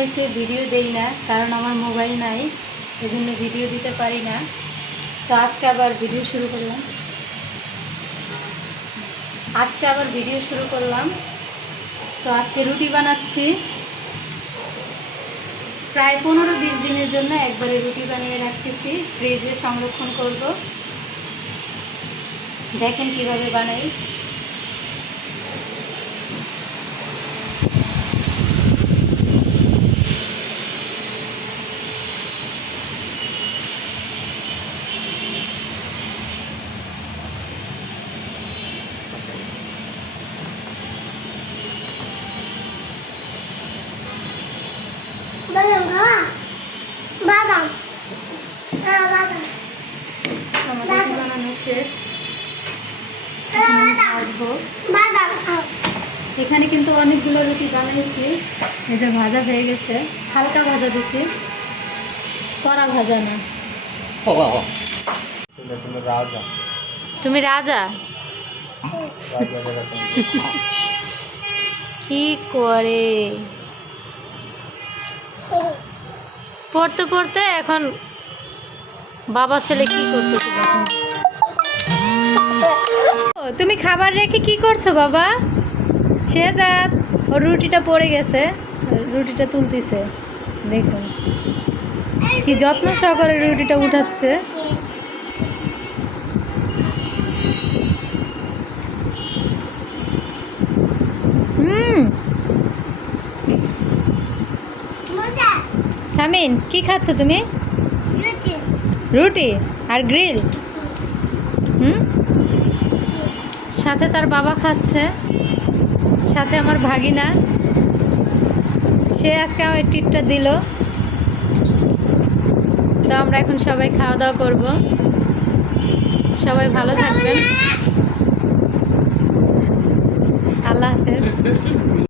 হয়েছে ভিডিও দেই না, কারণ আমার মোবাইল নাই, এজন্য ভিডিও দিতে পারি না। তো আজকে আবার ভিডিও শুরু করলাম। তো আজকে রুটি বানাচ্ছি। প্রায় 15-20 দিনের জন্য একবারে রুটি বানিয়ে রাখতেছি, ফ্রিজে সংরক্ষণ করব। দেখেন কিভাবে বানাই। বানানো শেষ, এখানে কিন্তু অনেকগুলো রুটি বানিয়েছি। এই যে ভাজা হয়ে গেছে, হালকা ভাজা দিছি, কড়া ভাজা না। তুমি রাজা কি করে পড়তে পড়তে এখন বাবা ছেলে কি করতেছে দেখুন। তুমি খাবার রেখে কি করছো বাবা? শেহজাদ, ওর রুটিটা পড়ে গেছে, রুটিটা তুলতেছে, দেখুন কি যত্ন সহকারে রুটিটা উঠাচ্ছে। সামিন, কি খাচ্ছ তুমি? রুটি আর গ্রিল। সাথে তার বাবা খাচ্ছে, সাথে আমার ভাগিনা, সে আজকে আমার ট্রিটটা দিল। তো আমরা এখন সবাই খাওয়া দাওয়া করব। সবাই ভালো থাকবেন। আল্লাহ হাফেজ।